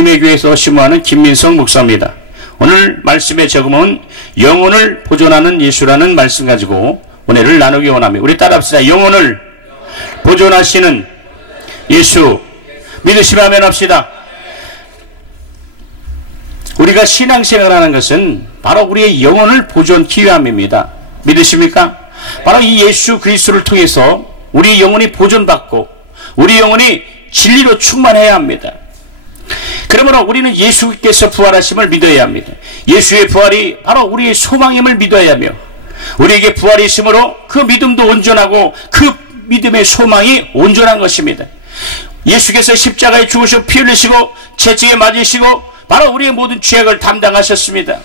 주님의 교회에서 심무하는 김민성 목사입니다. 오늘 말씀의 제목은 영혼을 보존하는 예수라는 말씀 가지고 은혜를 나누기 원합니다. 우리 따라합시다. 영혼을 보존하시는 예수 믿으시면 아멘 합시다. 우리가 신앙생활을 하는 것은 바로 우리의 영혼을 보존하기 위함입니다. 믿으십니까? 바로 이 예수 그리스도를 통해서 우리 영혼이 보존받고 우리 영혼이 진리로 충만해야 합니다. 그러므로 우리는 예수께서 부활하심을 믿어야 합니다. 예수의 부활이 바로 우리의 소망임을 믿어야 하며 우리에게 부활이 있으므로 그 믿음도 온전하고 그 믿음의 소망이 온전한 것입니다. 예수께서 십자가에 죽으시고 피 흘리시고 채찍에 맞으시고 바로 우리의 모든 죄악을 담당하셨습니다.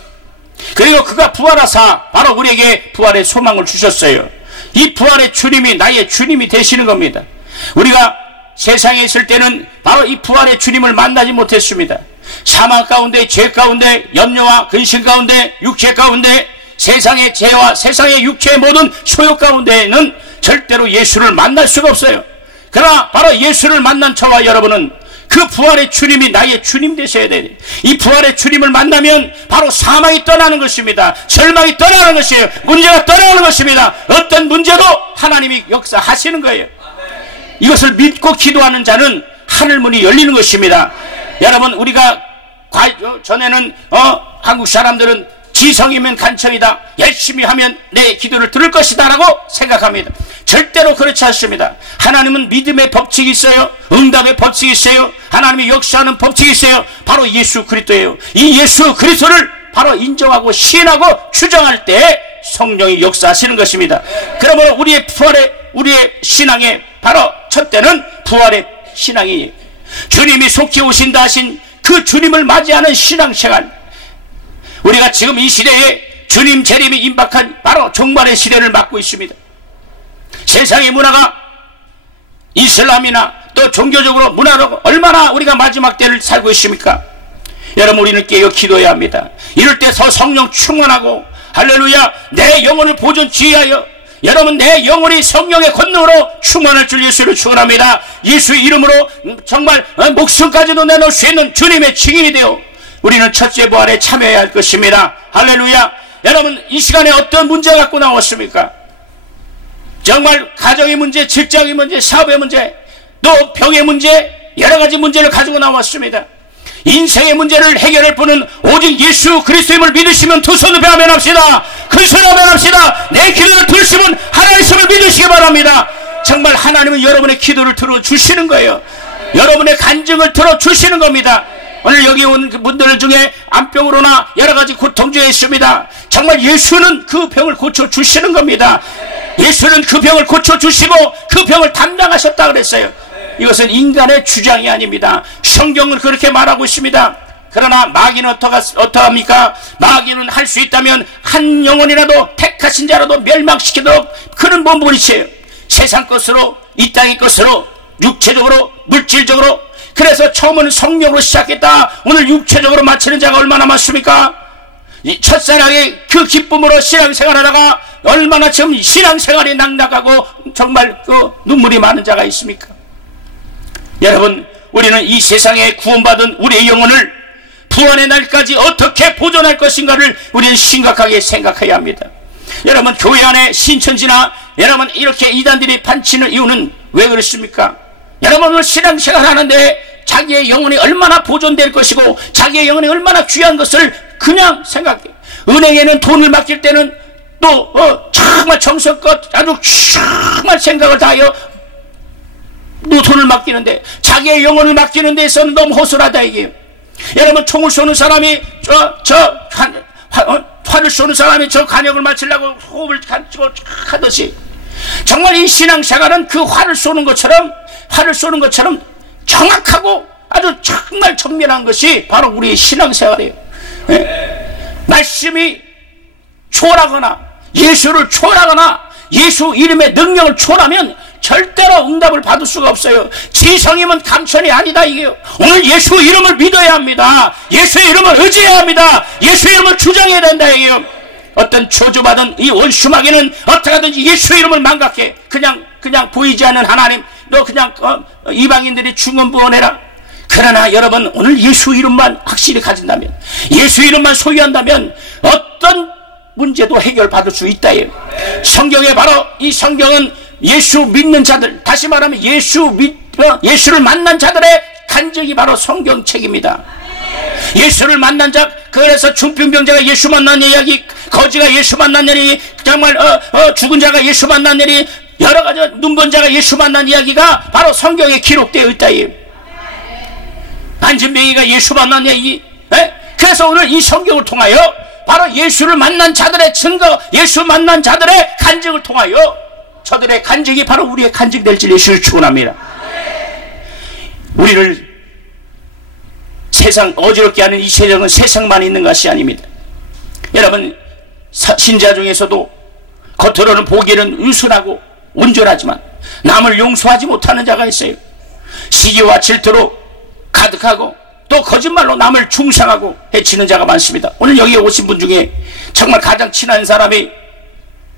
그리고 그가 부활하사 바로 우리에게 부활의 소망을 주셨어요. 이 부활의 주님이 나의 주님이 되시는 겁니다. 우리가 세상에 있을 때는 바로 이 부활의 주님을 만나지 못했습니다. 사망 가운데, 죄 가운데, 염려와 근심 가운데, 육체 가운데, 세상의 죄와 세상의 육체의 모든 소욕 가운데에는 절대로 예수를 만날 수가 없어요. 그러나 바로 예수를 만난 저와 여러분은 그 부활의 주님이 나의 주님 되셔야 돼요. 이 부활의 주님을 만나면 바로 사망이 떠나는 것입니다. 절망이 떠나는 것이에요. 문제가 떠나는 것입니다. 어떤 문제도 하나님이 역사하시는 거예요. 이것을 믿고 기도하는 자는 하늘문이 열리는 것입니다. 여러분, 우리가 전에는 한국 사람들은 지성이면 간청이다, 열심히 하면 내 기도를 들을 것이다 라고 생각합니다. 절대로 그렇지 않습니다. 하나님은 믿음의 법칙이 있어요. 응답의 법칙이 있어요. 하나님이 역사하는 법칙이 있어요. 바로 예수 그리스도예요. 이 예수 그리스도를 바로 인정하고 시인하고 추정할 때 성령이 역사하시는 것입니다. 그러므로 우리의 신앙의 바로 첫 때는 부활의 신앙이에요. 주님이 속히 오신다 하신 그 주님을 맞이하는 신앙생활. 우리가 지금 이 시대에 주님 재림이 임박한 바로 종말의 시대를 맞고 있습니다. 세상의 문화가 이슬람이나 또 종교적으로 문화로 얼마나 우리가 마지막 때를 살고 있습니까? 여러분, 우리는 깨어 기도해야 합니다. 이럴 때 더 성령 충만하고 할렐루야, 내 영혼을 보존 지휘하여 여러분, 내 영혼이 성령의 권능으로 충만할 줄 예수를 축원합니다. 예수의 이름으로 정말 목숨까지도 내놓을 수 있는 주님의 증인이 되어 우리는 첫째 부활에 참여해야 할 것입니다. 할렐루야. 여러분, 이 시간에 어떤 문제가 갖고 나왔습니까? 정말 가정의 문제, 직장의 문제, 사업의 문제, 또 병의 문제, 여러 가지 문제를 가지고 나왔습니다. 인생의 문제를 해결할 분은 오직 예수 그리스도임을 믿으시면 두 손을 아멘 합시다. 큰 손을 아멘 합시다. 내 기도를 들으시면 하나님을 믿으시기 바랍니다. 정말 하나님은 여러분의 기도를 들어주시는 거예요. 여러분의 간증을 들어주시는 겁니다. 오늘 여기 온 분들 중에 암병으로나 여러 가지 고통 중에 있습니다. 정말 예수는 그 병을 고쳐주시는 겁니다. 예수는 그 병을 고쳐주시고 그 병을 담당하셨다 그랬어요. 이것은 인간의 주장이 아닙니다. 성경은 그렇게 말하고 있습니다. 그러나 마귀는 어떠합니까? 마귀는 할 수 있다면 한 영혼이라도 택하신 자라도 멸망시키도록 그는 몸부림쳐요. 세상 것으로, 이 땅의 것으로, 육체적으로, 물질적으로. 그래서 처음은 성령으로 시작했다. 오늘 육체적으로 마치는 자가 얼마나 많습니까? 이 첫사랑의 그 기쁨으로 신앙생활하다가 얼마나 지금 신앙생활이 낙락하고 정말 그 눈물이 많은 자가 있습니까? 여러분, 우리는 이 세상에 구원받은 우리의 영혼을 부활의 날까지 어떻게 보존할 것인가를 우리는 심각하게 생각해야 합니다. 여러분, 교회 안에 신천지나 여러분 이렇게 이단들이 판치는 이유는 왜 그렇습니까? 여러분은 신앙생활 하는데 자기의 영혼이 얼마나 보존될 것이고 자기의 영혼이 얼마나 귀한 것을 그냥 생각해. 은행에는 돈을 맡길 때는 또 정말 정성껏 아주 정말 생각을 다하여 또 돈을 맡기는데 자기의 영혼을 맡기는 데서는 너무 허술하다 이게요. 여러분, 총을 쏘는 사람이 활을 쏘는 사람이 저 간역을 맞추려고 호흡을 간지고 하듯이 정말 이 신앙생활은 그 활을 쏘는 것처럼 정확하고 아주 정말 정밀한 것이 바로 우리의 신앙생활이에요. 말씀이 초월하거나 예수를 초월하거나 예수 이름의 능력을 초월하면 절대로 응답을 받을 수가 없어요. 지성이면 감천이 아니다 이게요. 오늘 예수 이름을 믿어야 합니다. 예수 이름을 의지해야 합니다. 예수 이름을 주장해야 된다 이게요. 어떤 저주받은 이 원수마귀는 어떻게 하든지 예수 이름을 망각해. 그냥 보이지 않는 하나님, 너 그냥 이방인들이 중언부언해라. 그러나 여러분, 오늘 예수 이름만 확실히 가진다면, 예수 이름만 소유한다면 어떤 문제도 해결받을 수 있다예요. 성경에 바로 이 성경은 예수 믿는 자들, 다시 말하면 예수를 만난 자들의 간증이 바로 성경책입니다. 예수를 만난 자, 그래서 중풍병자가 예수 만난 이야기, 거지가 예수 만난 이야기, 정말 죽은 자가 예수 만난 이야기, 여러 가지 눈본 자가 예수 만난 이야기가 바로 성경에 기록되어 있다예요. 안진뱅이가 예수 만난 이야기. 그래서 오늘 이 성경을 통하여 바로 예수를 만난 자들의 증거, 예수 만난 자들의 간증을 통하여 저들의 간증이 바로 우리의 간증이 될지 예수를 축원합니다. 우리를 세상 어지럽게 하는 이 세상은 세상만 있는 것이 아닙니다. 여러분, 신자 중에서도 겉으로는 보기에는 유순하고 온전하지만 남을 용서하지 못하는 자가 있어요. 시기와 질투로 가득하고 또 거짓말로 남을 중상하고 해치는 자가 많습니다. 오늘 여기 오신 분 중에 정말 가장 친한 사람이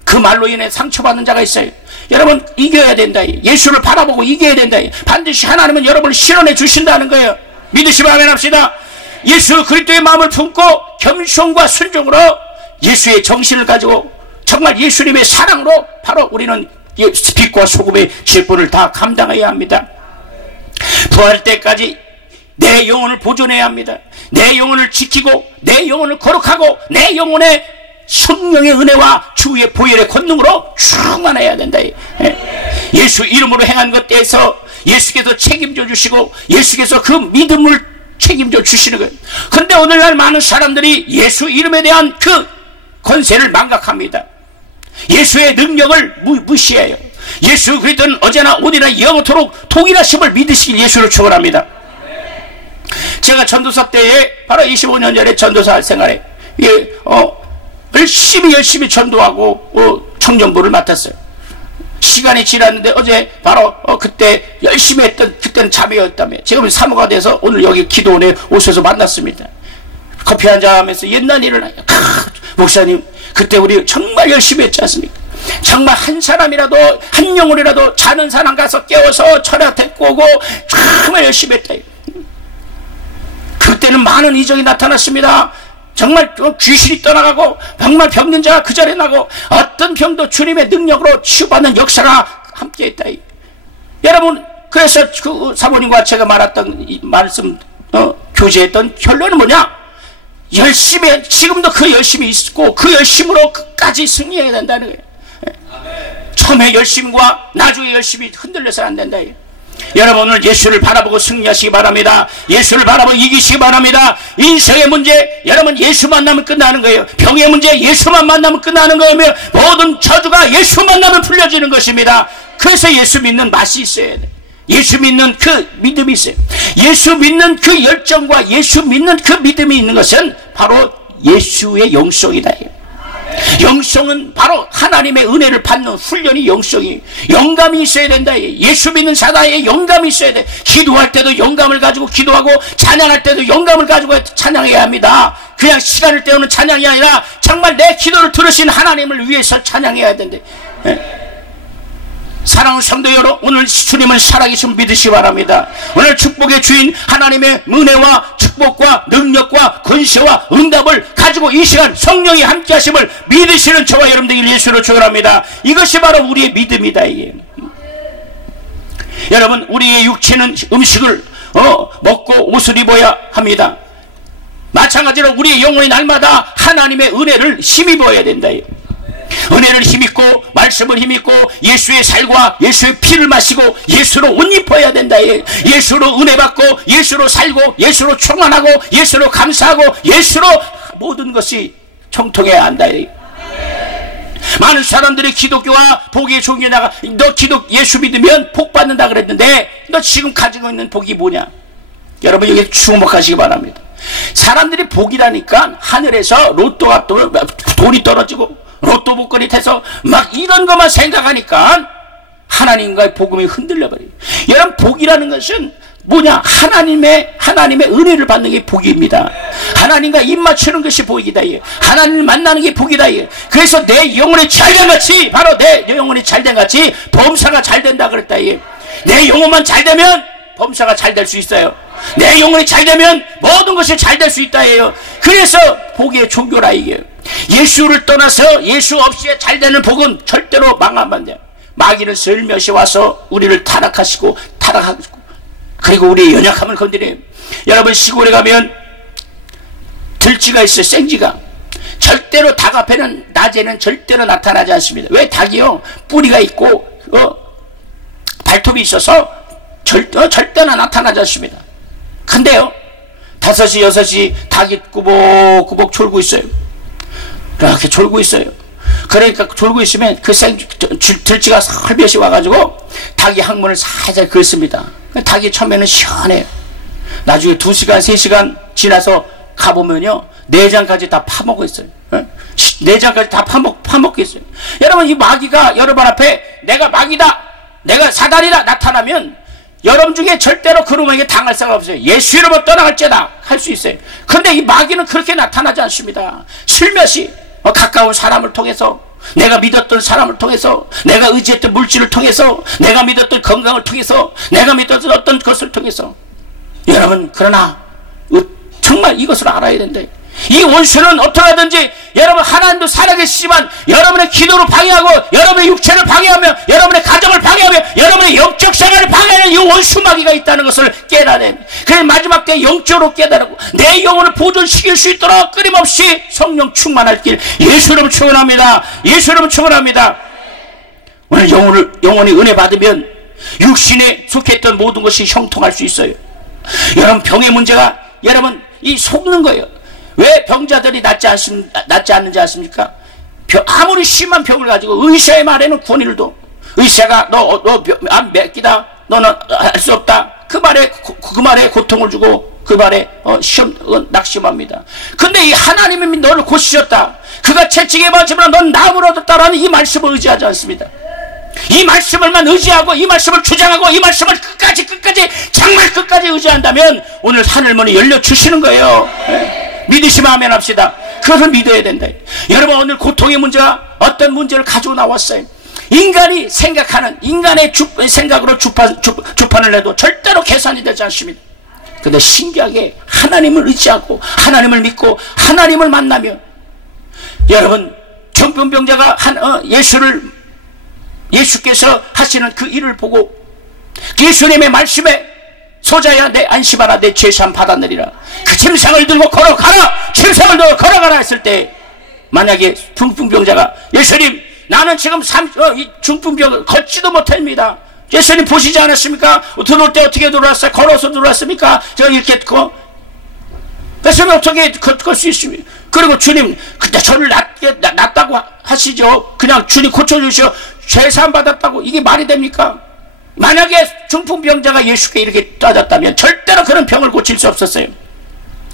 그 말로 인해 상처받는 자가 있어요. 여러분, 이겨야 된다. 예수를 바라보고 이겨야 된다. 반드시 하나님은 여러분을 실현해 주신다는 거예요. 믿으시면 아멘 합시다. 예수 그리스도의 마음을 품고 겸손과 순종으로 예수의 정신을 가지고 정말 예수님의 사랑으로 바로 우리는 빛과 소금의 직분을 다 감당해야 합니다. 부활 때까지 내 영혼을 보존해야 합니다. 내 영혼을 지키고 내 영혼을 거룩하고 내 영혼의 성령의 은혜와 주의 보혈의 권능으로 충만해야 된다. 예수 이름으로 행한 것에서 예수께서 책임져 주시고 예수께서 그 믿음을 책임져 주시는 거예요. 그런데 오늘날 많은 사람들이 예수 이름에 대한 그 권세를 망각합니다. 예수의 능력을 무시해요. 예수 그리스도는 어제나 오늘이나 영원토록 동일하심을 믿으시길 예수를 축원합니다. 제가 전도사 때에 바로 25년 전에 전도사 생활에 열심히 전도하고 청년부를 맡았어요. 시간이 지났는데 어제 바로 그때 열심히 했던 그때는 자매였다며 지금 사모가 돼서 오늘 여기 기도원에 오셔서 만났습니다. 커피 한잔 하면서 옛날 일을 목사님 그때 우리 정말 열심히 했지 않습니까? 정말 한 사람이라도 한 영혼이라도 자는 사람 가서 깨워서 철야 데리고 오고 정말 열심히 했다. 그때는 많은 이적이 나타났습니다. 정말 귀신이 떠나가고 정말 병든 자가 그 자리에 나고 어떤 병도 주님의 능력으로 치유받는 역사가 함께했다. 여러분, 그래서 그 사모님과 제가 말했던 이 말씀 교제했던 결론은 뭐냐? 열심히, 지금도 그 열심이 있고 그 열심으로 끝까지 승리해야 된다는 거예요. 처음에 열심과 나중에 열심이 흔들려서는 안 된다. 여러분, 오늘 예수를 바라보고 승리하시기 바랍니다. 예수를 바라보고 이기시기 바랍니다. 인생의 문제, 여러분 예수 만나면 끝나는 거예요. 병의 문제, 예수만 만나면 끝나는 거예요. 모든 저주가 예수 만나면 풀려지는 것입니다. 그래서 예수 믿는 맛이 있어야 돼. 예수 믿는 그 믿음이 있어요. 예수 믿는 그 열정과 예수 믿는 그 믿음이 있는 것은 바로 예수의 영성이다. 영성은 바로 하나님의 은혜를 받는 훈련이 영성이 영감이 있어야 된다. 예수 믿는 자다에 영감이 있어야 돼. 기도할 때도 영감을 가지고 기도하고 찬양할 때도 영감을 가지고 찬양해야 합니다. 그냥 시간을 때우는 찬양이 아니라 정말 내 기도를 들으신 하나님을 위해서 찬양해야 된대. 사랑하는 성도 여러분, 오늘 주님은 살아계신 믿으시기 바랍니다. 오늘 축복의 주인 하나님의 은혜와 축복과 능력과 권세와 응답을 가지고 이 시간 성령이 함께 하심을 믿으시는 저와 여러분들 예수로 축원합니다. 이것이 바로 우리의 믿음이다. 이게. 여러분, 우리의 육체는 음식을 먹고 옷을 입어야 합니다. 마찬가지로 우리의 영혼이 날마다 하나님의 은혜를 힘입어야 된다. 은혜를 힘입고 말씀을 힘입고 예수의 살과 예수의 피를 마시고 예수로 옷 입어야 된다. 예수로 은혜 받고 예수로 살고 예수로 충만하고 예수로 감사하고 예수로 모든 것이 총통해야 한다. 많은 사람들이 기독교와 복의 종교에 나가 너 예수 믿으면 복 받는다 그랬는데 너 지금 가지고 있는 복이 뭐냐? 여러분 여기 주목하시기 바랍니다. 사람들이 복이라니까 하늘에서 로또가 돈이 떨어지고 로또 복권이 돼서 막 이런 것만 생각하니까 하나님과의 복음이 흔들려버려요. 여러분, 복이라는 것은 뭐냐? 하나님의 은혜를 받는 게 복입니다. 하나님과 입 맞추는 것이 복이다. 하나님을 만나는 게 복이다. 그래서 내 영혼이 잘된 같이, 바로 내 영혼이 잘된 같이 범사가 잘 된다 그랬다. 내 영혼만 잘 되면 범사가 잘 될 수 있어요. 내 영혼이 잘 되면 모든 것이 잘 될 수 있다예요. 그래서 복의 종교라 이게. 예수를 떠나서 예수 없이 잘 되는 복은 절대로 망하면 안 돼요. 마귀는 슬며시 와서 우리를 타락하시고 그리고 우리의 연약함을 건드려요. 여러분 시골에 가면 들쥐가 있어요. 생쥐가. 절대로 닭 앞에는 낮에는 절대로 나타나지 않습니다. 왜? 닭이요 뿌리가 있고 발톱이 있어서 절대나 나타나지 않습니다. 근데요 5시 6시 닭이 꾸벅꾸벅 졸고 있어요. 이렇게 졸고 있어요. 그러니까 졸고 있으면 그 들쥐가 설벼시 와가지고 닭이 항문을 살살 긁습니다. 닭이 처음에는 시원해요. 나중에 2시간 3시간 지나서 가보면요 내장까지 다 파먹고 있어요. 내장까지 다 파먹고 있어요. 여러분 이 마귀가 여러분 앞에 내가 마귀다 내가 사단이다 나타나면 여러분 중에 절대로 그놈에게 당할 생각 없어요. 예수 이름으로 떠나갈지다 할 수 있어요. 근데 이 마귀는 그렇게 나타나지 않습니다. 슬며시 가까운 사람을 통해서 내가 믿었던 사람을 통해서 내가 의지했던 물질을 통해서 내가 믿었던 건강을 통해서 내가 믿었던 어떤 것을 통해서 여러분 그러나 정말 이것을 알아야 된다. 이 원수는 어떻게 하든지 여러분 하나님도 살아계시지만 여러분의 기도를 방해하고 여러분의 육체를 방해하며 여러분의 가정을 방해하며 여러분의 영적 생활을 방해하는 이 원수 마귀가 있다는 것을 깨달아야 됩니다. 그래서 마지막 때 영적으로 깨달고 내 영혼을 보존시킬 수 있도록 끊임없이 성령 충만할 길 예수 이름 축원합니다. 예수 이름 축원합니다. 오늘 영혼이 은혜 받으면 육신에 속했던 모든 것이 형통할 수 있어요. 여러분 병의 문제가 여러분 이 속는 거예요. 왜 병자들이 낫지 않는지 아십니까? 아무리 심한 병을 가지고 의사의 말에는 권위도 의사가 너 안 맺기다 너는 할 수 없다 그 말에 고통을 주고 그 말에 낙심합니다. 근데 이 하나님이 너를 고치셨다 그가 채찍에 맞으면 넌 나음을 얻었다라는 이 말씀을 의지하지 않습니다. 이 말씀을만 의지하고 이 말씀을 주장하고 이 말씀을 끝까지 정말 끝까지 의지한다면 오늘 하늘문이 열려주시는 거예요. 믿으시면 아멘 합시다. 그것을 믿어야 된다. 여러분 오늘 고통의 문제가 어떤 문제를 가지고 나왔어요. 인간이 생각하는 인간의 생각으로 주판을 해도 절대로 계산이 되지 않습니다. 그런데 신기하게 하나님을 의지하고 하나님을 믿고 하나님을 만나면 여러분 정병자가 예수께서 하시는 그 일을 보고 예수님의 말씀에 소자야 내 안심하라 내 죄사함 받아내리라 그 침상을 들고 걸어가라 침상을 들고 걸어가라 했을 때 만약에 중풍병자가 예수님 나는 지금 중풍병을 걷지도 못합니다. 예수님 보시지 않았습니까? 들어올 때 어떻게 들어왔어요? 걸어서 들어왔습니까? 저 이렇게 예수님 어떻게 걸 수 있습니까? 그리고 주님 근데 저를 낫다고 하시죠. 그냥 주님 고쳐주시오. 죄사함 받았다고 이게 말이 됩니까? 만약에 중풍병자가 예수께 이렇게 따졌다면 절대로 그런 병을 고칠 수 없었어요.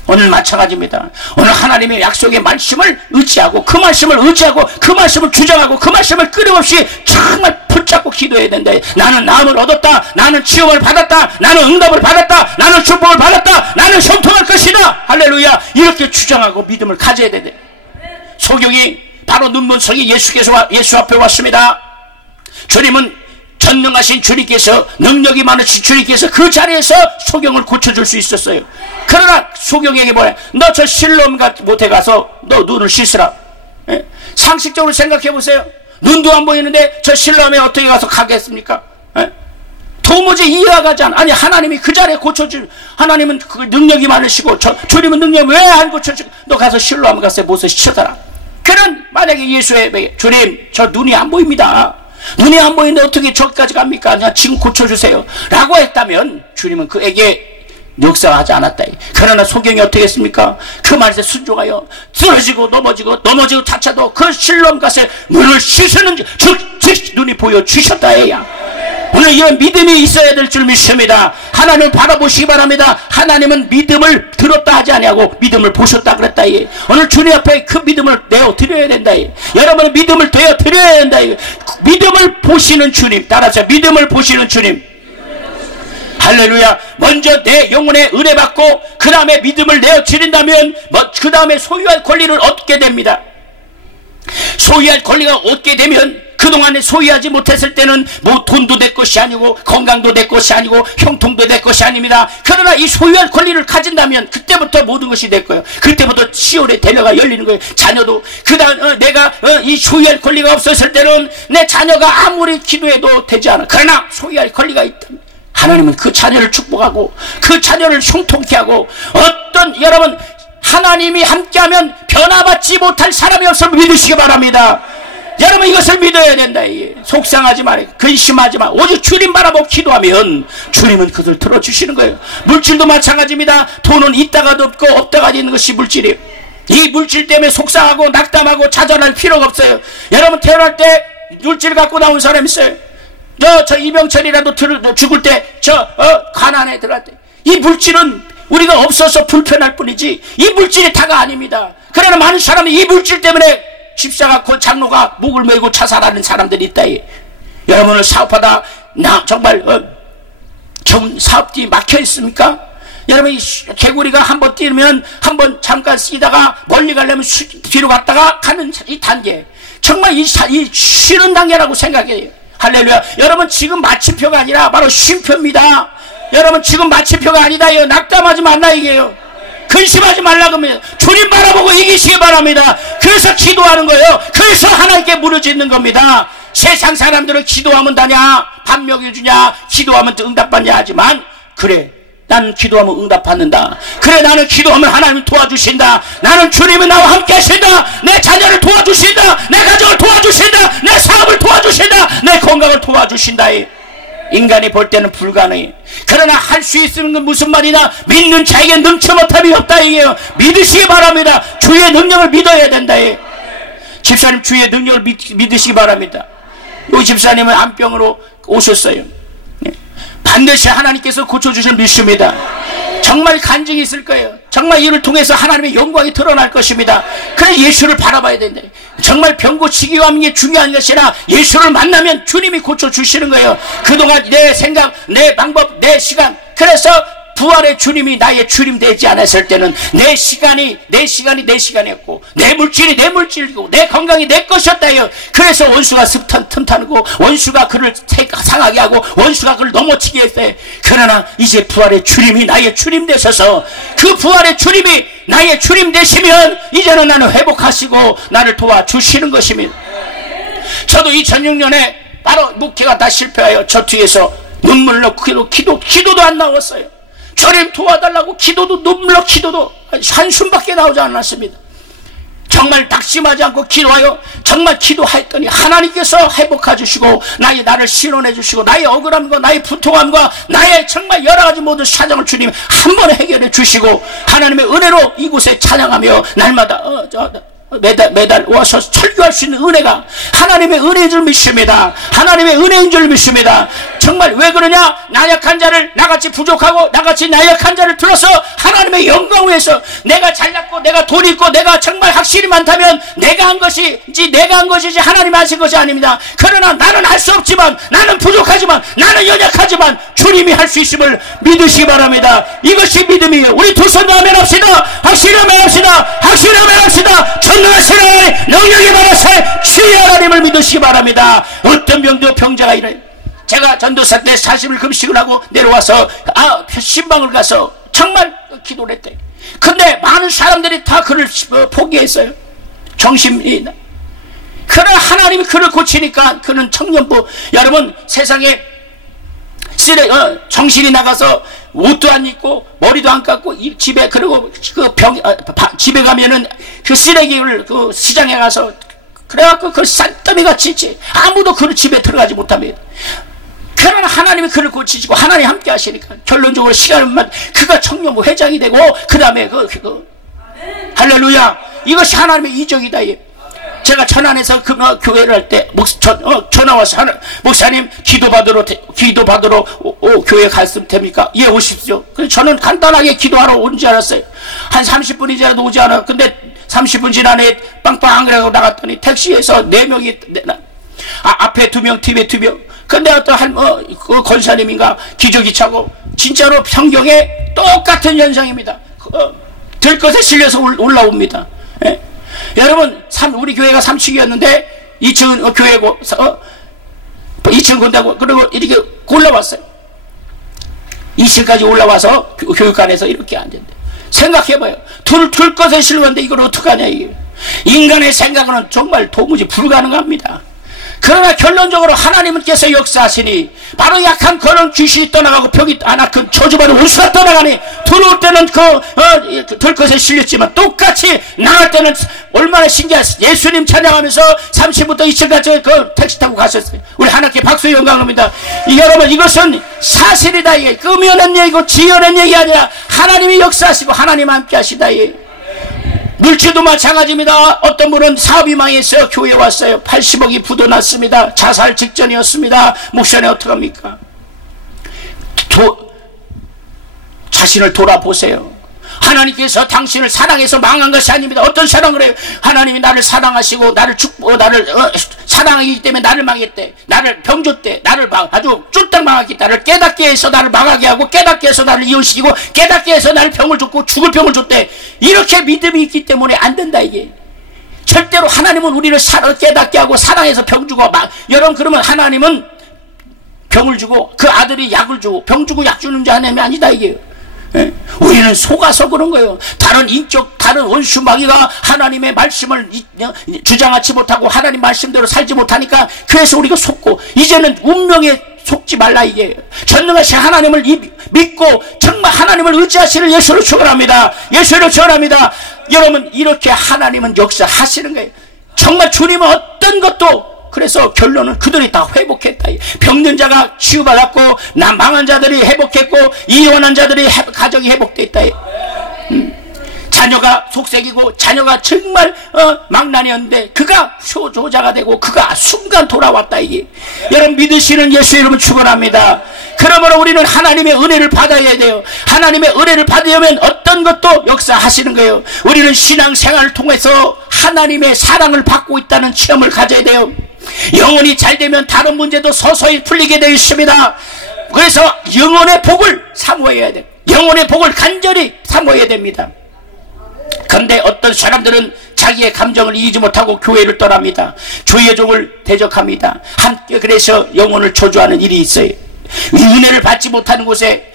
오늘 마찬가지입니다. 오늘 하나님의 약속의 말씀을 의지하고 그 말씀을 의지하고 그 말씀을 주장하고 그 말씀을 끊임없이 정말 붙잡고 기도해야 된다. 나는 나음을 얻었다. 나는 치유를 받았다. 나는 응답을 받았다. 나는 축복을 받았다. 나는 형통할 것이다. 할렐루야. 이렇게 주장하고 믿음을 가져야 된다. 소경이 바로 눈먼성이 예수 앞에 왔습니다. 주님은 전능하신 주님께서 능력이 많으신 주님께서 그 자리에서 소경을 고쳐줄 수 있었어요. 그러나 소경에게 뭐래? 너 저 실로암 못해 가서 너 눈을 씻으라. 예? 상식적으로 생각해 보세요. 눈도 안 보이는데 저 실로암에 어떻게 가서 가겠습니까? 예? 도무지 이해가 가지 않아. 아니 하나님이 그 자리에 고쳐줄 하나님은 그 능력이 많으시고 주님은 능력이 왜 안 고쳐주고 너 가서 실로암 가서 못을 씻어라. 그런 만약에 예수의 주님 저 눈이 안 보입니다. 눈이 안 보이는데 어떻게 저기까지 갑니까? 그냥 지금 고쳐주세요 라고 했다면 주님은 그에게 역사하지 않았다. 그러나 소경이 어떻게 했습니까? 그 말에 순종하여 쓰러지고 넘어지고 자차도 그 실로암 가서 눈을 씻으는 즉 눈이 보여주셨다 해야. 오늘 이런 믿음이 있어야 될 줄 믿습니다. 하나님을 바라보시기 바랍니다. 하나님은 믿음을 들었다 하지 아니하고 믿음을 보셨다 그랬다. 오늘 주님 앞에 그 믿음을 내어드려야 된다. 여러분의 믿음을 내어드려야 된다. 믿음을 보시는 주님 따라서 믿음을 보시는 주님. 할렐루야. 먼저 내 영혼의 은혜 받고 그 다음에 믿음을 내어드린다면 그 다음에 소유할 권리를 얻게 됩니다. 소유할 권리가 얻게 되면 그동안에 소유하지 못했을 때는 뭐 돈도 내 것이 아니고 건강도 내 것이 아니고 형통도 내 것이 아닙니다. 그러나 이 소유할 권리를 가진다면 그때부터 모든 것이 내 거예요. 그때부터 시온의 대너가 열리는 거예요. 자녀도 그다음 내가 이 소유할 권리가 없었을 때는 내 자녀가 아무리 기도해도 되지 않아. 그러나 소유할 권리가 있다. 하나님은 그 자녀를 축복하고 그 자녀를 형통케 하고 어떤 여러분 하나님이 함께하면 변화받지 못할 사람이 없음을 믿으시기 바랍니다. 여러분 이것을 믿어야 된다. 속상하지 말아요. 근심하지 마. 오직 주님 바라보고 기도하면 주님은 그들 들어주시는 거예요. 물질도 마찬가지입니다. 돈은 있다가도 없고 없다가도 있는 것이 물질이에요. 이 물질 때문에 속상하고 낙담하고 좌절할 필요가 없어요. 여러분 태어날 때 물질 갖고 나온 사람 있어요. 저 이병철이라도 죽을 때 가난에 들어갈 때 이 물질은 우리가 없어서 불편할 뿐이지 이 물질이 다가 아닙니다. 그러나 많은 사람이 이 물질 때문에 집사가 그 장로가 목을 메고 자살하는 사람들이 있다. 여러분을 사업하다 정말 사업이 막혀 있습니까? 여러분 이 개구리가 한번 뛰면 한번 잠깐 쓰다가 멀리 가려면 뒤로 갔다가 가는 이 단계 정말 이 쉬는 단계라고 생각해요. 할렐루야. 여러분 지금 마침표가 아니라 바로 쉼표입니다. 여러분 지금 마침표가 아니다. 낙담하지 말라 이게요. 근심하지 말라고 합니다. 주님 바라보고 이기시기 바랍니다. 그래서 기도하는 거예요. 그래서 하나님께 무너지는 겁니다. 세상 사람들은 기도하면 다냐 밥 먹여주냐 기도하면 또 응답받냐 하지만 그래 나는 기도하면 응답받는다. 그래 나는 기도하면 하나님 도와주신다. 나는 주님이 나와 함께 하신다. 내 자녀를 도와주신다. 내 가정을 도와주신다. 내 사업을 도와주신다. 내 건강을 도와주신다. 인간이 볼 때는 불가능해. 그러나 할 수 있는 건 무슨 말이냐? 믿는 자에게 능치 못함이 없다 이게요. 믿으시기 바랍니다. 주의 능력을 믿어야 된다. 집사님 주의 능력을 믿으시기 바랍니다. 이 집사님은 암병으로 오셨어요. 반드시 하나님께서 고쳐주실 믿습니다. 정말 간증이 있을 거예요. 정말 이를 통해서 하나님의 영광이 드러날 것입니다. 그래서 예수를 바라봐야 된다. 정말 병 고치기 위한 게 중요한 것이 아니라 예수를 만나면 주님이 고쳐주시는 거예요. 그동안 내 생각, 내 방법, 내 시간 그래서 부활의 주님이 나의 주님 되지 않았을 때는 내 시간이 내 시간이었고 내 물질이 내 물질이고 내 건강이 내 것이었다요. 그래서 원수가 틈타고 원수가 그를 상하게 하고 원수가 그를 넘어치게 했어요. 그러나 이제 부활의 주님이 나의 주님 되셔서 그 부활의 주님이 나의 주님 되시면 이제는 나는 회복하시고 나를 도와주시는 것입니다. 저도 2006년에 바로 목회가 다 실패하여 저 뒤에서 눈물로 기도도 안 나왔어요. 주님 도와달라고 기도도 눈물로 기도도 한숨밖에 나오지 않았습니다. 정말 낙심하지 않고 기도하여 정말 기도했더니 하나님께서 회복해 주시고 나를 신원해 주시고 나의 억울함과 나의 분통함과 나의 정말 여러 가지 모든 사정을 주님 한 번에 해결해 주시고 하나님의 은혜로 이곳에 찬양하며 날마다 매달 와서 설교할 수 있는 은혜가 하나님의 은혜인 줄 믿습니다. 하나님의 은혜인 줄 믿습니다. 정말 왜 그러냐? 나약한 자를 나같이 부족하고 나같이 나약한 자를 들어서 하나님의 영광을 위해서 내가 잘났고 내가 돈 있고 내가 정말 확실히 많다면 내가 한 것이지 하나님 하신 것이 아닙니다. 그러나 나는 할 수 없지만 나는 부족하지만 나는 연약하지만 주님이 할 수 있음을 믿으시기 바랍니다. 이것이 믿음이에요. 우리 두 손 아멘 합시다. 확실히 아멘 합시다. 확실히 아멘 합시다. 전능하신 하나님 능력이 많으세 주의 하나님을 믿으시기 바랍니다. 어떤 병도 병자가 일어나요. 제가 전도사 때 40일 금식을 하고 내려와서 신방을 가서 정말 기도를 했대. 근데 많은 사람들이 다 그를 포기했어요. 정신이. 그러나 하나님이 그를 고치니까 그는 청년부 여러분 세상에 정신이 나가서 옷도 안 입고 머리도 안 감고 집에 그리고 집에 가면은 그 쓰레기를 그 시장에 가서 그래갖고 그 산더미같이 아무도 그 집에 들어가지 못합니다. 그러나 하나님이 그를 고치시고 하나님 함께 하시니까 결론적으로 시간만 그가 청년부 회장이 되고 그 다음에 할렐루야. 이것이 하나님의 이적이다. 제가 천안에서 교회를 할 때 전화 와서 목사님 기도받으러 교회 갔으면 됩니까? 예, 오십시오. 그래서 저는 간단하게 기도하러 온 줄 알았어요. 한 30분이 지나도 오지 않아. 근데 30분 지나네 빵빵 그래서 나갔더니 택시에서 4명이 앞에 2명 뒤에 2명. 근데 어떤 권사님인가 기저귀 차고 진짜로 성경에 똑같은 현상입니다. 들것에 실려서 올라옵니다. 예? 여러분 우리 교회가 3층이었는데 2층은 교회고 2층 건다고 그리고 이렇게 올라왔어요. 2층까지 올라와서 교육관에서 이렇게 앉았는데 생각해봐요. 둘 것에 실루는데 이걸 어떡하냐 이게. 인간의 생각은 정말 도무지 불가능합니다. 그러나 결론적으로 하나님께서 역사하시니 바로 약한 그런 귀신이 떠나가고 병이 안아큰 저주받은 원수가 떠나가니 들어올 때는 들것에 실렸지만 똑같이 나갈 때는 얼마나 신기하시. 예수님 찬양하면서 30부터 2층까지 그 택시 타고 가셨어요. 우리 하나님께 박수 영광합니다. 여러분 이것은 사실이다. 이게 꾸며낸 얘기고 지어낸 얘기 아니라 하나님이 역사하시고 하나님 함께 하시다. 이게. 물질도 마찬가지입니다. 어떤 분은 사업이 망했어요. 교회에 왔어요. 80억이 부도났습니다. 자살 직전이었습니다. 목사님 어떡합니까? 자신을 돌아보세요. 하나님께서 당신을 사랑해서 망한 것이 아닙니다. 어떤 사랑을 해요? 하나님이 나를 사랑하시고 나를 사랑하기 때문에 나를 망했대. 나를 병줬대. 나를 아주 쫄딱 망하기. 나를 깨닫게 해서 나를 망하게 하고 깨닫게 해서 나를 이혼시키고 깨닫게 해서 나를 병을 줬고 죽을 병을 줬대. 이렇게 믿음이 있기 때문에 안 된다 이게. 절대로 하나님은 우리를 깨닫게 하고 사랑해서 병 주고 여러분 그러면 하나님은 병을 주고 그 아들이 약을 주고 병 주고 약 주는 자 하나님이 아니다 이게요. 예? 우리는 속아서 그런 거예요. 다른 원수 마귀가 하나님의 말씀을 주장하지 못하고 하나님 말씀대로 살지 못하니까 그래서 우리가 속고 이제는 운명에 속지 말라 이게. 전능하신 하나님을 믿고 정말 하나님을 의지하시는 예수를 축원합니다. 예수를 축원합니다. 여러분 이렇게 하나님은 역사하시는 거예요. 정말 주님은 어떤 것도. 그래서 결론은 그들이 다 회복했다. 병든 자가 치유받았고 망한 자들이 회복했고 이혼한 자들이 가정이 회복됐다. 자녀가 속색이고 자녀가 정말 망난이었는데 그가 효조자가 되고 그가 순간 돌아왔다. 이게. 여러분 믿으시는 예수 이름은 축원합니다. 그러므로 우리는 하나님의 은혜를 받아야 돼요. 하나님의 은혜를 받으려면 어떤 것도 역사하시는 거예요. 우리는 신앙생활을 통해서 하나님의 사랑을 받고 있다는 체험을 가져야 돼요. 영혼이 잘되면 다른 문제도 서서히 풀리게 되어 있습니다. 그래서 영혼의 복을 사모해야 돼요. 영혼의 복을 간절히 사모해야 됩니다. 그런데 어떤 사람들은 자기의 감정을 이기지 못하고 교회를 떠납니다. 주의 종을 대적합니다. 함께 그래서 영혼을 저주하는 일이 있어요. 은혜를 받지 못하는 곳에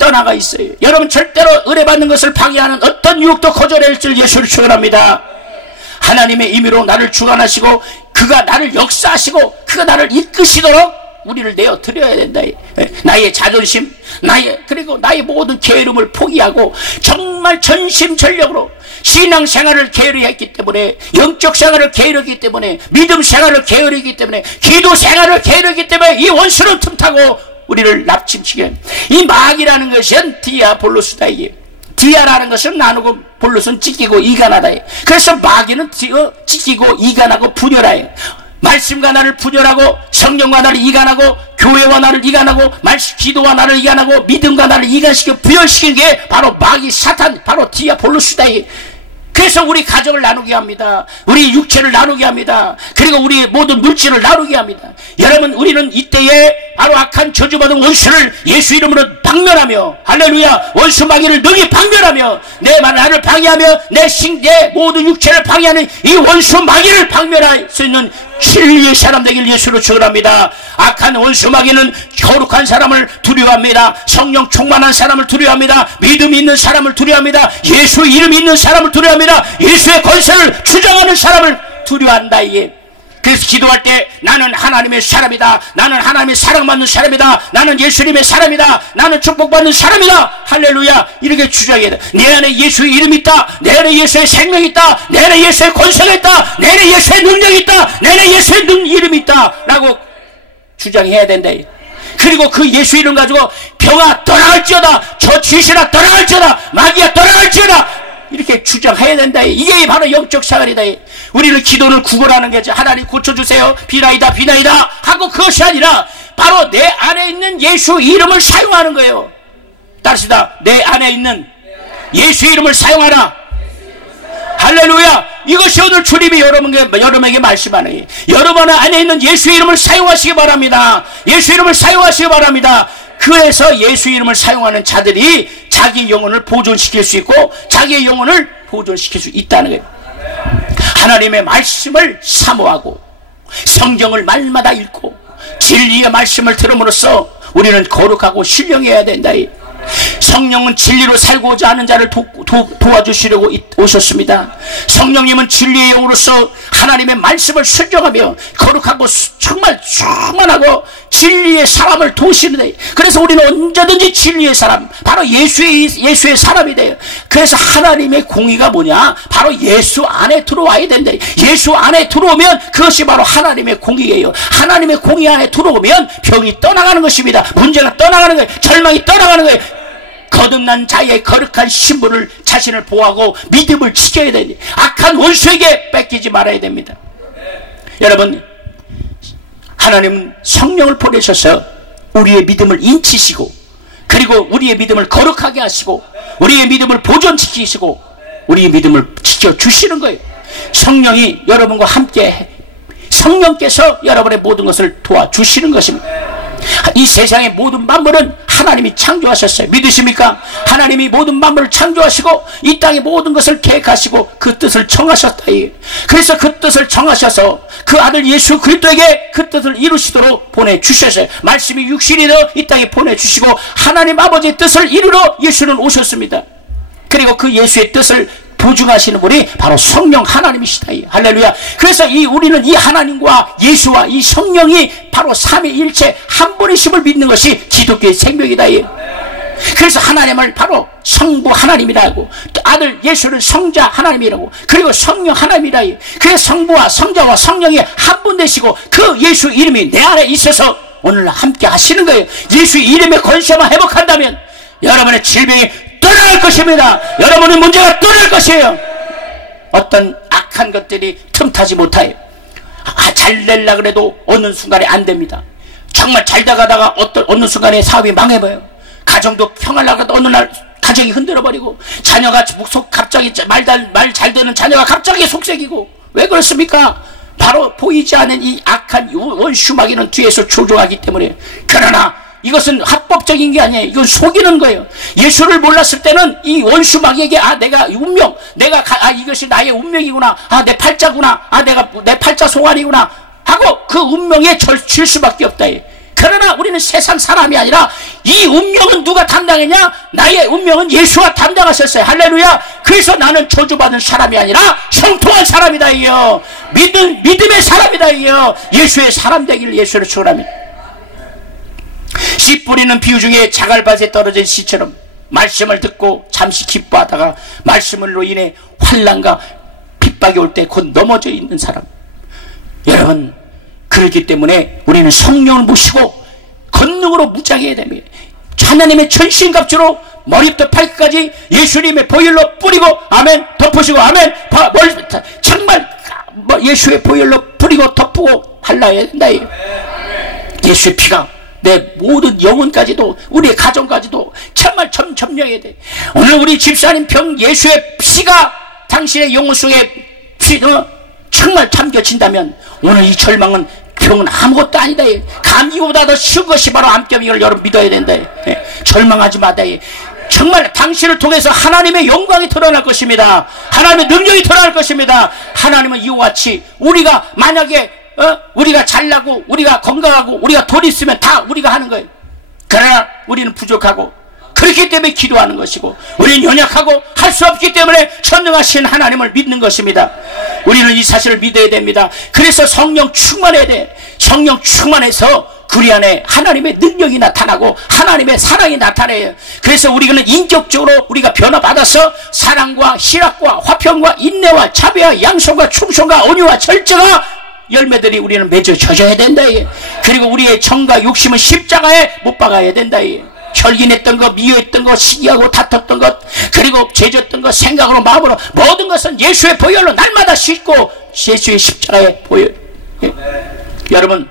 떠나가 있어요. 여러분 절대로 은혜 받는 것을 방해하는 어떤 유혹도 거절할 줄 예수를 축원합니다. 하나님의 임의로 나를 주관하시고 그가 나를 역사하시고 그가 나를 이끄시도록 우리를 내어 드려야 된다. 나의 자존심, 그리고 나의 모든 게으름을 포기하고 정말 전심전력으로 신앙생활을 게으르했기 때문에, 영적 생활을 게으르기 때문에, 믿음 생활을 게으르기 때문에, 기도 생활을 게으르기 때문에 이 원수를 틈타고 우리를 납치시게. 이 마귀라는 것은 디아볼로스다. 이게 디아라는 것은 나누고 볼로스는 찢기고 이간하다. 그래서 마귀는 찢기고 이간하고 분열하여 말씀과 나를 분열하고 성령과 나를 이간하고 교회와 나를 이간하고 기도와 나를 이간하고 믿음과 나를 이간시켜 분열시키는 게 바로 마귀 사탄, 바로 디아볼로스다. 그래서 우리 가정을 나누게 합니다. 우리 육체를 나누게 합니다. 그리고 우리 모든 물질을 나누게 합니다. 여러분 우리는 이때에 바로 악한 저주받은 원수를 예수 이름으로 박멸하며, 할렐루야, 원수 마귀를 능히 박멸하며 나를 방해하며 내 모든 육체를 방해하는 이 원수 마귀를 박멸할 수 있는 진리의 사람 되길 예수로 축원합니다. 악한 원수 마귀는 거룩한 사람을 두려워합니다. 성령 충만한 사람을 두려워합니다. 믿음이 있는 사람을 두려워합니다. 예수 이름이 있는 사람을 두려워합니다. 예수의 권세를 주장하는 사람을 두려워한다. 이게. 그래서 기도할 때 나는 하나님의 사람이다. 나는 하나님의 사랑받는 사람이다. 나는 예수님의 사람이다. 나는 축복받는 사람이다. 할렐루야. 이렇게 주장해야 돼. 내 안에 예수의 이름이 있다. 내 안에 예수의 생명이 있다. 내 안에 예수의 권세가 있다. 내 안에 예수의 능력이 있다. 내 안에 예수의 이름이 있다. 라고 주장해야 된다. 그리고 그 예수 이름 가지고 병아 떠나갈지어다. 저 귀신아 떠나갈지어다. 마귀야 떠나갈지어다. 이렇게 주장해야 된다. 이게 바로 영적 생활이다. 우리는 기도를 구걸하는 거죠. 하나님 고쳐주세요. 비나이다 비나이다 하고 그것이 아니라 바로 내 안에 있는 예수 이름을 사용하는 거예요. 따르시다. 내 안에 있는 예수 이름을 사용하라. 할렐루야. 이것이 오늘 주님이 여러분에게 말씀하는 거예요. 여러분 안에 있는 예수 이름을 사용하시기 바랍니다. 예수 이름을 사용하시기 바랍니다. 그래서 예수 이름을 사용하는 자들이 자기 영혼을 보존시킬 수 있고 자기의 영혼을 보존시킬 수 있다는 거예요. 하나님의 말씀을 사모하고 성경을 말마다 읽고 진리의 말씀을 들음으로써 우리는 거룩하고 신령해야 된다. 성령은 진리로 살고자 하는 자를 도와주시려고 오셨습니다. 성령님은 진리의 영으로서 하나님의 말씀을 순종하며 거룩하고 정말 충만하고 진리의 사람을 도우시는데, 그래서 우리는 언제든지 진리의 사람, 바로 예수의 사람이 돼요. 그래서 하나님의 공의가 뭐냐? 바로 예수 안에 들어와야 된다. 예수 안에 들어오면 그것이 바로 하나님의 공의예요. 하나님의 공의 안에 들어오면 병이 떠나가는 것입니다. 문제가 떠나가는 거예요. 절망이 떠나가는 거예요. 거듭난 자의 거룩한 신분을, 자신을 보호하고 믿음을 지켜야 되니 악한 원수에게 뺏기지 말아야 됩니다. 여러분, 하나님은 성령을 보내셔서 우리의 믿음을 인치시고, 그리고 우리의 믿음을 거룩하게 하시고, 우리의 믿음을 보존시키시고, 우리의 믿음을 지켜주시는 거예요. 성령이 여러분과 함께, 성령께서 여러분의 모든 것을 도와주시는 것입니다. 이 세상의 모든 만물은 하나님이 창조하셨어요. 믿으십니까? 하나님이 모든 만물을 창조하시고 이 땅의 모든 것을 계획하시고 그 뜻을 정하셨다. 그래서 그 뜻을 정하셔서 그 아들 예수 그리스도에게 그 뜻을 이루시도록 보내주셨어요. 말씀이 육신이 되어 이 땅에 보내주시고 하나님 아버지의 뜻을 이루러 예수는 오셨습니다. 그리고 그 예수의 뜻을 보증하시는 분이 바로 성령 하나님이시다. 할렐루야. 그래서 우리는 이 하나님과 예수와 이 성령이 바로 삼위일체 한 분이심을 믿는 것이 기독교의 생명이다. 그래서 하나님을 바로 성부 하나님이라고, 아들 예수는 성자 하나님이라고, 그리고 성령 하나님이라. 그래서 성부와 성자와 성령이 한 분 되시고 그 예수 이름이 내 안에 있어서 오늘 함께 하시는 거예요. 예수 이름의 권세만 회복한다면 여러분의 질병이 떠날 것입니다. 여러분의 문제가 떠날 것이에요. 어떤 악한 것들이 틈타지 못하여 잘 되려고 해도 어느 순간에 안 됩니다. 정말 잘 나가다가 어느 순간에 사업이 망해버려요. 가정도 평안하려고 해도 어느 날 가정이 흔들어버리고, 자녀가 갑자기 말 잘 되는 자녀가 갑자기 속색이고. 왜 그렇습니까? 바로 보이지 않는 이 악한 원수 마귀는 뒤에서 조종하기 때문에. 그러나 이것은 합법적인 게 아니에요. 이건 속이는 거예요. 예수를 몰랐을 때는 이 원수 마귀에게 내가 운명, 이것이 나의 운명이구나, 내 팔자구나, 내가 내 팔자 송아리구나 하고 그 운명에 절칠 수밖에 없다. 그러나 우리는 세상 사람이 아니라 이 운명은 누가 담당했냐? 나의 운명은 예수가 담당하셨어요. 할렐루야. 그래서 나는 저주받은 사람이 아니라 형통한 사람이다. 믿음의 사람이다. 예수의 사람 되기를 예수를 축원합니다. 씨 뿌리는 비유 중에 자갈밭에 떨어진 씨처럼 말씀을 듣고 잠시 기뻐하다가 말씀으로 인해 환난과 핍박이 올 때 곧 넘어져 있는 사람. 여러분, 그렇기 때문에 우리는 성령을 모시고 권능으로 무장해야 됩니다. 하나님의 전신갑주로 머리부터 발끝까지 예수님의 보혈로 뿌리고, 아멘, 덮으시고, 아멘, 정말 예수의 보혈로 뿌리고 덮고 발라야 된다. 예수의 피가 내 모든 영혼까지도, 우리의 가정까지도 정말 점령해야 돼. 오늘 우리 집사님 병 예수의 피가 당신의 영혼 속에 정말 잠겨진다면 오늘 이 절망은, 병은 아무것도 아니다. 감기보다 더 쉬운 것이 바로 암병이걸 여러분 믿어야 된다. 절망하지 마다. 정말 당신을 통해서 하나님의 영광이 드러날 것입니다. 하나님의 능력이 드러날 것입니다. 하나님은 이와 같이 우리가 만약에 우리가 잘나고 우리가 건강하고 우리가 돈 있으면 다 우리가 하는 거예요. 그러나 우리는 부족하고, 그렇기 때문에 기도하는 것이고, 우리는 연약하고 할 수 없기 때문에 전능하신 하나님을 믿는 것입니다. 우리는 이 사실을 믿어야 됩니다. 그래서 성령 충만해야 돼. 성령 충만해서 우리 안에 하나님의 능력이 나타나고 하나님의 사랑이 나타나요. 그래서 우리는 인격적으로 우리가 변화받아서 사랑과 희락과 화평과 인내와 자비와 양손과 충성과 온유와 절제가 열매들이 우리는 맺어져야 된다. 그리고 우리의 정과 욕심은 십자가에 못 박아야 된다. 혈gin했던 것, 미워했던 것, 시기하고 다퉜던 것, 그리고 죄졌던 것, 생각으로 마음으로 모든 것은 예수의 보혈로 날마다 씻고 예수의 십자가의 보혈. 여러분,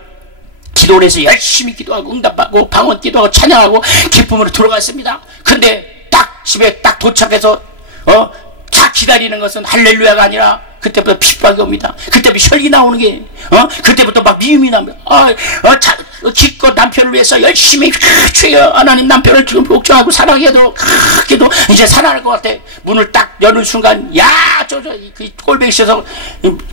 기도를 해서 열심히 기도하고 응답받고 방언 기도하고 찬양하고 기쁨으로 들어갔습니다. 근데 딱 집에 딱 도착해서 딱 기다리는 것은 할렐루야가 아니라 그때부터 핍박이 옵니다. 그때부터 혈기 나오는 게, 그때부터 막 미움이 납니다. 기껏 남편을 위해서 열심히 주여 하나님 남편을 지금 복종하고 사랑해도 그래도 이제 살아날 것 같아. 문을 딱 여는 순간 그 꼴배기 싫어서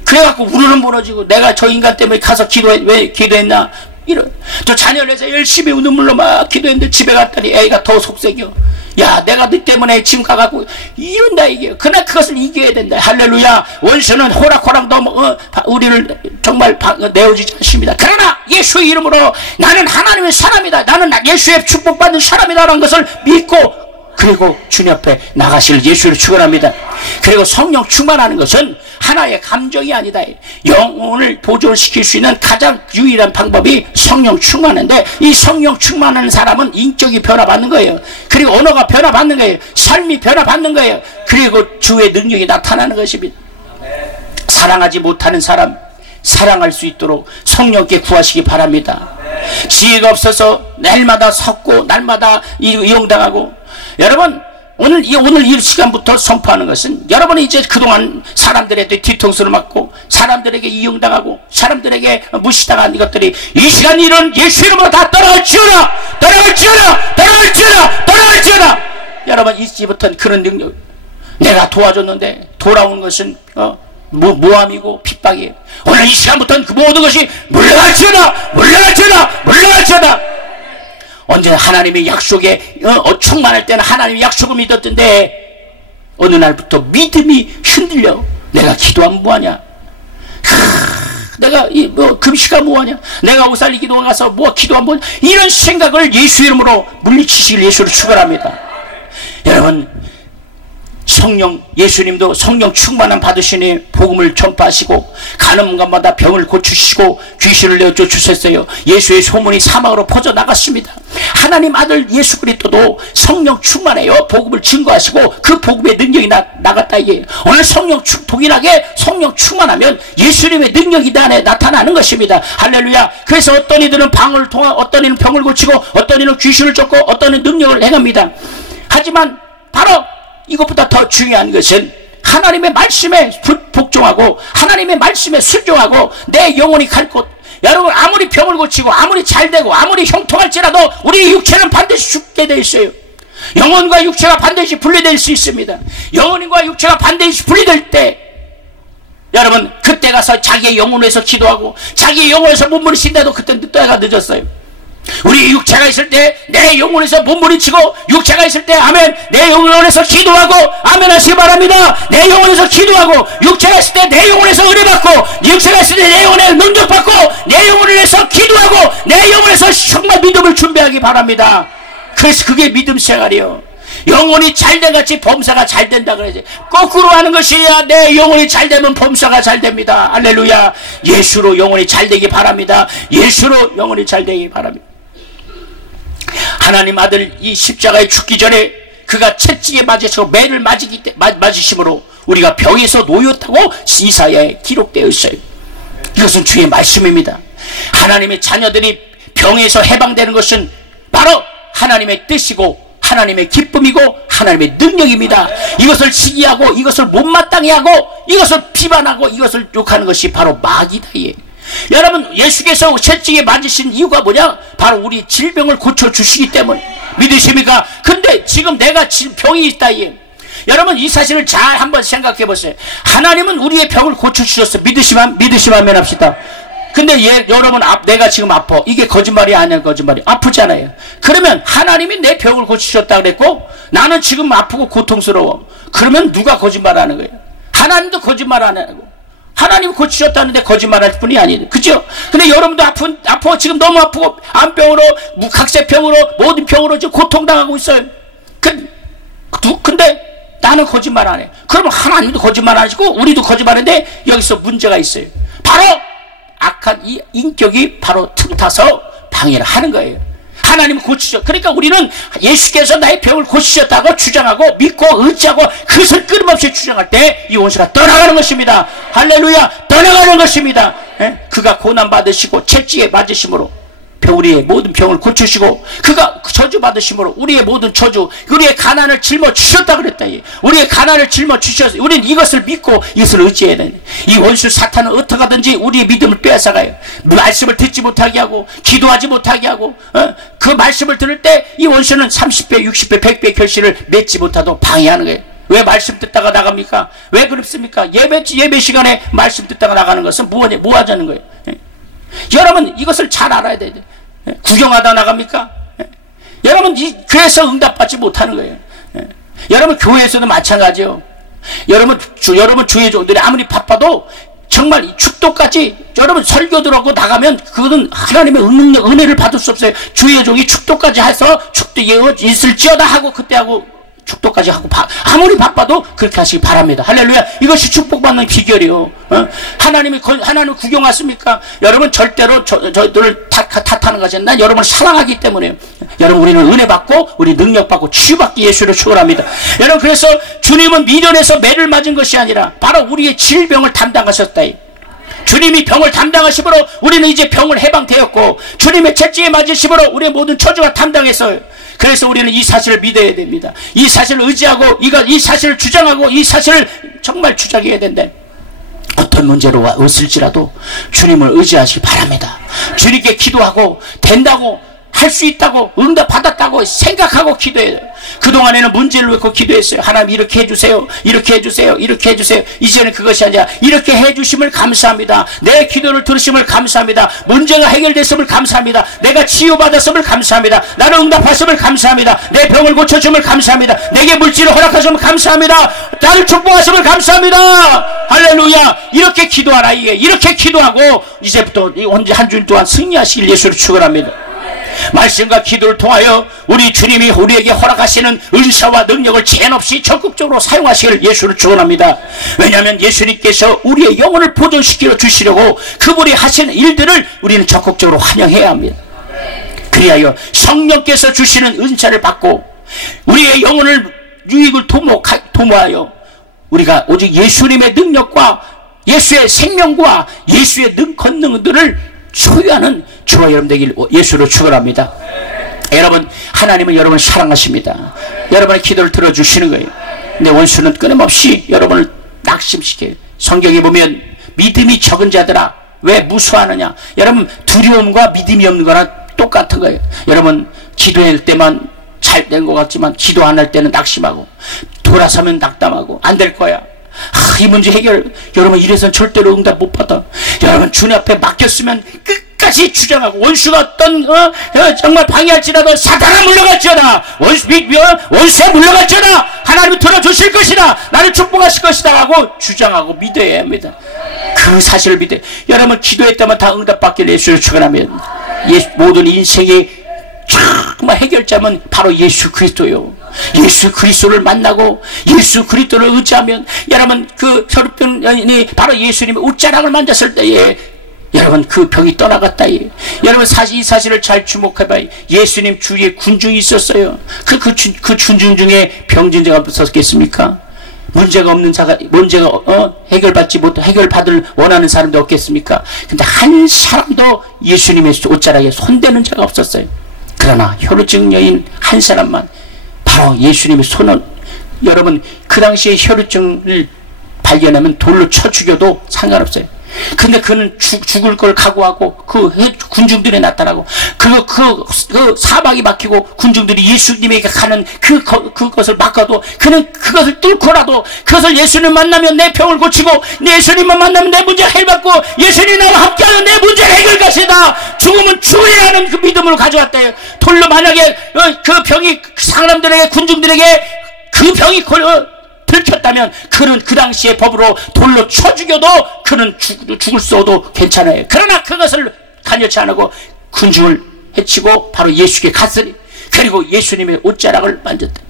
그래갖고 우르르 무너지고 내가 저 인간 때문에 가서 왜 기도했나 이런. 또 자녀를 위해서 열심히 눈물로 막 기도했는데 집에 갔더니 애가 더 속색이요. 야, 내가 너 때문에 지금 가갖고 이런다 이게. 그러나 그것을 이겨야 된다. 할렐루야. 원수는 호락호락 너무 우리를 정말 내어주지 않습니다. 그러나 예수의 이름으로 나는 하나님의 사람이다, 나는 예수의 축복받는 사람이다라는 것을 믿고 그리고 주님 앞에 나가실 예수를 축원합니다. 그리고 성령 충만하는 것은 하나의 감정이 아니다. 영혼을 보존시킬 수 있는 가장 유일한 방법이 성령 충만한데, 이 성령 충만한 사람은 인격이 변화받는 거예요. 그리고 언어가 변화받는 거예요. 삶이 변화받는 거예요. 그리고 주의 능력이 나타나는 것입니다. 사랑하지 못하는 사람 사랑할 수 있도록 성령께 구하시기 바랍니다. 지혜가 없어서 날마다 섰고 날마다 이용당하고, 여러분 오늘 이 시간부터 선포하는 것은 여러분이 이제 그동안 사람들에게 뒤통수를 맞고 사람들에게 이용당하고 사람들에게 무시당한 이것들이 이 시간 이런 예수 이름으로 다 떠나갈지어다, 떠나갈지어다, 떠나갈지어다, 떠나갈지어다. 여러분 이제부터는 그런 능력, 내가 도와줬는데 돌아온 것은 모함이고 핍박이에요. 오늘 이 시간부터는 그 모든 것이 물러갈지어다, 물러갈지어다, 물러갈지어다. 언제나 하나님의 약속에 충만할 때는 하나님의 약속을 믿었던데 어느 날부터 믿음이 흔들려. 내가 기도하면 뭐하냐, 내가 금식하면 뭐하냐, 내가 오살리 기도 가서 기도하면 뭐하냐, 이런 생각을 예수 이름으로 물리치실 예수를 축원합니다. 여러분 성령, 예수님도 성령 충만함 받으시니 복음을 전파하시고 가는 곳마다 병을 고치시고 귀신을 내어줘 주셨어요. 예수의 소문이 사막으로 퍼져나갔습니다. 하나님 아들 예수 그리스도도 성령 충만해요. 복음을 증거하시고 그 복음의 능력이 나갔다 이게. 오늘 동일하게 성령 충만하면 예수님의 능력이 내 안에 나타나는 것입니다. 할렐루야. 그래서 어떤 이들은 방을 통한, 어떤 이는 병을 고치고 어떤 이는 귀신을 쫓고 어떤 이는 능력을 행합니다. 하지만 바로 이것보다 더 중요한 것은 하나님의 말씀에 복종하고 하나님의 말씀에 순종하고 내 영혼이 갈 곳. 여러분 아무리 병을 고치고 아무리 잘되고 아무리 형통할지라도 우리 육체는 반드시 죽게 되어 있어요. 영혼과 육체가 반드시 분리될 수 있습니다. 영혼과 육체가 반드시 분리될 때 여러분 그때 가서 자기의 영혼에서 기도하고 자기의 영혼에서 몸부림친다도 그때 때가 늦었어요. 우리 육체가 있을 때 내 영혼에서 몸부림치고 육체가 있을 때 아멘 내 영혼에서 기도하고 아멘 하시기 바랍니다. 내 영혼에서 기도하고 육체가 있을 때 내 영혼에서 은혜받고 육체가 있을 때 내 영혼에 능력받고 내 영혼에서 기도하고 내 영혼에서 정말 믿음을 준비하기 바랍니다. 그래서 그게 믿음 생활이요. 영혼이 잘된 같이 범사가 잘 된다 그러지. 거꾸로 하는 것이야. 내 영혼이 잘 되면 범사가 잘 됩니다. 할렐루야. 예수로 영혼이 잘 되기 바랍니다. 예수로 영혼이 잘 되기 바랍니다. 하나님 아들 이 십자가에 죽기 전에 그가 채찍에 맞으시고 매를 맞으심으로 우리가 병에서 놓였다고 이사야에 기록되어 있어요. 이것은 주의 말씀입니다. 하나님의 자녀들이 병에서 해방되는 것은 바로 하나님의 뜻이고 하나님의 기쁨이고 하나님의 능력입니다. 이것을 시기하고 이것을 못마땅히 하고 이것을 비판하고 이것을 욕하는 것이 바로 마귀다. 여러분 예수께서 채찍에 맞으신 이유가 뭐냐? 바로 우리 질병을 고쳐주시기 때문에. 믿으십니까? 근데 지금 내가 병이 있다. 여러분 이 사실을 잘 한번 생각해 보세요. 하나님은 우리의 병을 고쳐주셨어. 믿으시면 아멘 합시다. 근데 여러분 내가 지금 아파. 이게 거짓말이 아니야. 거짓말이 아프잖아요. 그러면 하나님이 내 병을 고치셨다 그랬고 나는 지금 아프고 고통스러워. 그러면 누가 거짓말하는 거예요? 하나님도 거짓말 안 하고 하나님 고치셨다는데 거짓말할 뿐이 아니에요. 그죠? 근데 여러분도 아파 지금 너무 아프고 암병으로 각세병으로 모든 병으로 지금 고통당하고 있어요. 근데 나는 거짓말 안 해. 그러면 하나님도 거짓말 안 하시고 우리도 거짓말하는데 여기서 문제가 있어요. 바로 악한 이 인격이 바로 틈타서 방해를 하는 거예요. 하나님은 고치셨. 그러니까 우리는 예수께서 나의 병을 고치셨다고 주장하고 믿고 의지하고 그것을 끊임없이 주장할 때 이 원수가 떠나가는 것입니다. 할렐루야. 떠나가는 것입니다. 그가 고난받으시고 채찍에 맞으심으로 우리의 모든 병을 고치시고 그가 저주 받으심으로 우리의 모든 저주, 우리의 가난을 짊어주셨다 그랬다. 우리의 가난을 짊어주셔서 우리는 이것을 믿고 이것을 의지해야 돼. 이 원수 사탄은 어떻게 하든지 우리의 믿음을 빼앗아가요. 말씀을 듣지 못하게 하고 기도하지 못하게 하고 그 말씀을 들을 때 이 원수는 30배, 60배, 100배 결실을 맺지 못하도록 방해하는 거예요. 왜 말씀 듣다가 나갑니까? 왜 그렇습니까? 예배 시간에 말씀 듣다가 나가는 것은 뭐 하자는 거예요? 여러분 이것을 잘 알아야 돼요. 구경하다 나갑니까? 여러분 그래서 응답받지 못하는 거예요. 여러분 교회에서도 마찬가지요. 여러분 주의 종들이 아무리 바빠도 정말 축도까지 여러분 설교 들어오고 나가면 그거는 하나님의 은혜를 받을 수 없어요. 주의 종이 축도까지 해서 축도 있을지어다 하고 그때 하고 축도까지 하고 아무리 바빠도 그렇게 하시기 바랍니다. 할렐루야. 이것이 축복받는 비결이요. 하나님 구경 왔습니까? 여러분 절대로 저들을 탓하는 것이 아니라 여러분을 사랑하기 때문에요. 여러분 우리는 은혜 받고 우리 능력 받고 치유받기 예수를 축원합니다. 여러분 그래서 주님은 미련에서 매를 맞은 것이 아니라 바로 우리의 질병을 담당하셨다. 주님이 병을 담당하심으로 우리는 이제 병을 해방되었고 주님의 채찍에 맞으심으로 우리의 모든 저주가 담당했어요. 그래서 우리는 이 사실을 믿어야 됩니다. 이 사실을 의지하고 이 사실을 주장하고 이 사실을 정말 주장해야 된다. 어떤 문제로 왔을지라도 주님을 의지하시기 바랍니다. 주님께 기도하고 된다고 할 수 있다고 응답받았다고 생각하고 기도해요. 그동안에는 문제를 놓고 기도했어요. 하나님 이렇게 해주세요. 이렇게 해주세요. 이렇게 해주세요. 이제는 그것이 아니라 이렇게 해주심을 감사합니다. 내 기도를 들으심을 감사합니다. 문제가 해결됐음을 감사합니다. 내가 치유받았음을 감사합니다. 나는 응답했음을 감사합니다. 내 병을 고쳐줌을 감사합니다. 내게 물질을 허락하심을 감사합니다. 나를 축복하심을 감사합니다. 할렐루야. 이렇게 기도하라. 이렇게 기도하고 이제부터 한 주일 동안 승리하시길 예수를 축원합니다. 말씀과 기도를 통하여 우리 주님이 우리에게 허락하시는 은사와 능력을 제한없이 적극적으로 사용하시길 예수를 축원합니다. 왜냐하면 예수님께서 우리의 영혼을 보존시켜 주시려고 그분이 하시는 일들을 우리는 적극적으로 환영해야 합니다. 그리하여 성령께서 주시는 은사를 받고 우리의 영혼을 유익을 도모하여 우리가 오직 예수님의 능력과 예수의 생명과 예수의 권능들을 소유하는 저와 여러분 되길 예수로 축원합니다. 여러분 하나님은 여러분을 사랑하십니다. 여러분의 기도를 들어주시는 거예요. 근데 원수는 끊임없이 여러분을 낙심시켜요. 성경에 보면 믿음이 적은 자들아 왜 무수하느냐. 여러분 두려움과 믿음이 없는 거랑 똑같은 거예요. 여러분 기도할 때만 잘 된 것 같지만 기도 안 할 때는 낙심하고 돌아서면 낙담하고 안 될 거야. 이 문제 해결 여러분 이래서는 절대로 응답 못 받아. 여러분 주님 앞에 맡겼으면 끝까지 주장하고 원수가 어떤 정말 방해할지라도 사탄아 물러갈지어다. 원수에 물러갈지어다. 하나님이 들어주실 것이다. 나를 축복하실 것이다 하고 주장하고 믿어야 합니다. 그 사실을 믿어요. 여러분 기도했다면 다 응답받길 예수를 축원하면 모든 인생의 정말 해결자면 바로 예수 그리스도요. 예수 그리스도를 만나고 예수 그리스도를 의지하면 여러분 그 혈병이 바로 예수님의 옷자락을 만졌을 때에 여러분 그 병이 떠나갔다. 여러분 이 사실을 잘 주목해봐요. 예수님 주위에 군중이 있었어요. 그 군중 중에 병진 자가 없었겠습니까? 문제가 없는 자가 해결받을 원하는 사람도 없겠습니까? 근데 한 사람도 예수님의 옷자락에 손대는 자가 없었어요. 그러나 혈루증 여인 한 사람만 바로 예수님의 손을 여러분 그 당시에 혈루증을 발견하면 돌로 쳐 죽여도 상관없어요. 근데 그는 죽을 걸 각오하고 그 군중들에 나타나고 그 사방이 막히고 군중들이 예수님에게 가는 그것을 막아도 그는 그것을 뚫고라도 그것을 예수님 만나면 내 병을 고치고 예수님만 만나면 내 문제 해결받고 예수님 나와 함께하면 내 문제 해결 것이다. 죽음은 주의하는 그 믿음으로 가져왔대요. 돌로 만약에 그 병이 사람들에게 군중들에게 그 병이 들켰다면 그는 그 당시의 법으로 돌로 쳐 죽여도 그는 죽을 쏘도 괜찮아요. 그러나 그것을 간여치 안 하고 군중을 해치고 바로 예수께 갔으니 그리고 예수님의 옷자락을 만졌다.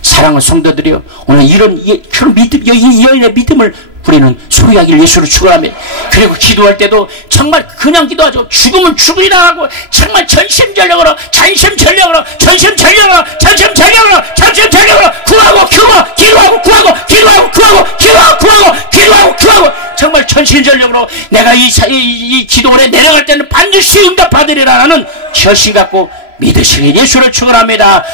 사랑하는 성도들이여, 오늘 이런 믿음, 이 여인의 믿음을 우리는 소유하기를 예수를 축원하며, 그리고 기도할 때도 정말 그냥 기도하죠. 죽으면 죽으리라 하고 정말 전심전력으로 구하고 기도하고 정말 전신전력으로 내가 이 기도원에 내려갈 때는 반드시 응답받으리라는 결심 갖고 믿으시길 예수를 축원합니다.